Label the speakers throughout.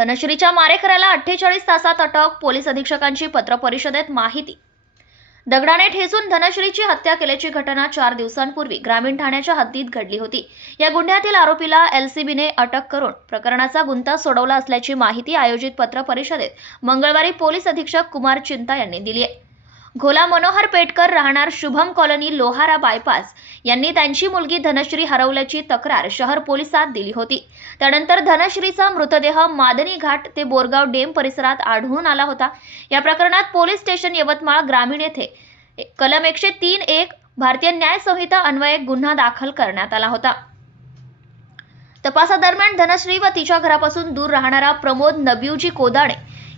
Speaker 1: धनश्रीच्या मारेकऱ्याला अठ्ठेचाळीस तासात अटक पोलीस अधीक्षकांची पत्रपरिषदेत माहिती. दगडाने ठेचून धनश्रीची हत्या केल्याची घटना चार दिवसांपूर्वी ग्रामीण ठाण्याच्या हद्दीत घडली होती. या गुन्ह्यातील आरोपीला एलसीबीने अटक करून प्रकरणाचा गुंता सोडवला असल्याची माहिती आयोजित पत्रपरिषदेत मंगळवारी पोलीस अधीक्षक कुमार चिंता यांनी दिली आहे. घोला मनोहर पेटकर राहणार शुभम कॉलनी लोहारा बायपास. यांनी त्यांची मुलगी धनश्री हरवल्याची तक्रार शहर पोलिसात दिली होती. त्यानंतर धनश्रीचा मृतदेह मादनी घाट ते बोरगाव डेम परिसरात आढळून आला होता. या प्रकरणात पोलीस स्टेशन यवतमाळ ग्रामीण येथे कलम एकशे तीन एक भारतीय न्याय संहिता अन्वये गुन्हा दाखल करण्यात आला होता. तपासादरम्यान धनश्री व तिच्या घरापासून दूर राहणारा प्रमोद नबिवजी कोदाणे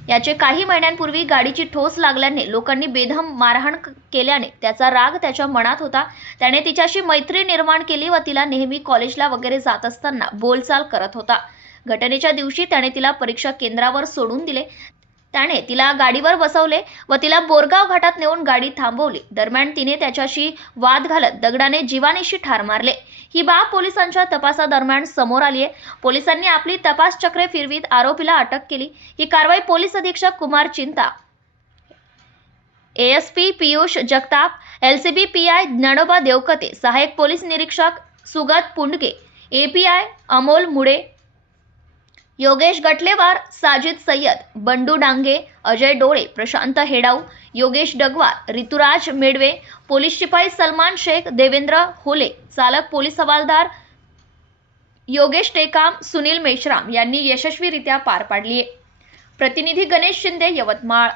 Speaker 1: याचे काही महिन्यांपूर्वी गाडीची ठोस लागल्याने लोकांनी बेदम मारहाण केल्याने त्याचा राग त्याच्या मनात होता. त्याने तिच्याशी मैत्री निर्माण केली व तिला नेहमी कॉलेजला वगैरे जात असताना बोलचाल करत होता. घटनेच्या दिवशी त्याने तिला परीक्षा केंद्रावर सोडून दिले. त्याने तिला गाडीवर बसवले व तिला बोरगाव घाटात नेऊन गाडी थांबवली. दरम्यान तिने त्याच्याशी वाद घालत दगडाने जीवानीशी ठार मारले. ही बाब पोलिसांच्या तपासादरम्यान समोर आली आहे पोलिसांनी आपली तपास चक्रे फिरवीत आरोपीला अटक केली. ही कारवाई पोलीस अधीक्षक Kumar Chinta ASP Piyush Jagtap LCB PI Dnyanoba Devkate सहाय्यक पोलीस निरीक्षक सुगत पुंडके एपीआय अमोल मुडे योगेश गटलेवार साजिद सय्यद बंडू डांगे अजय डोळे प्रशांत हेडाऊ योगेश डगवार ऋतुराज मेडवे पोलीस शिपाई सलमान शेख देवेंद्र होले चालक पोलीस हवालदार योगेश टेकाम सुनील मेश्राम यांनी यशस्वीरित्या पार पाडली प्रतिनिधी गणेश शिंदे यवतमाळ.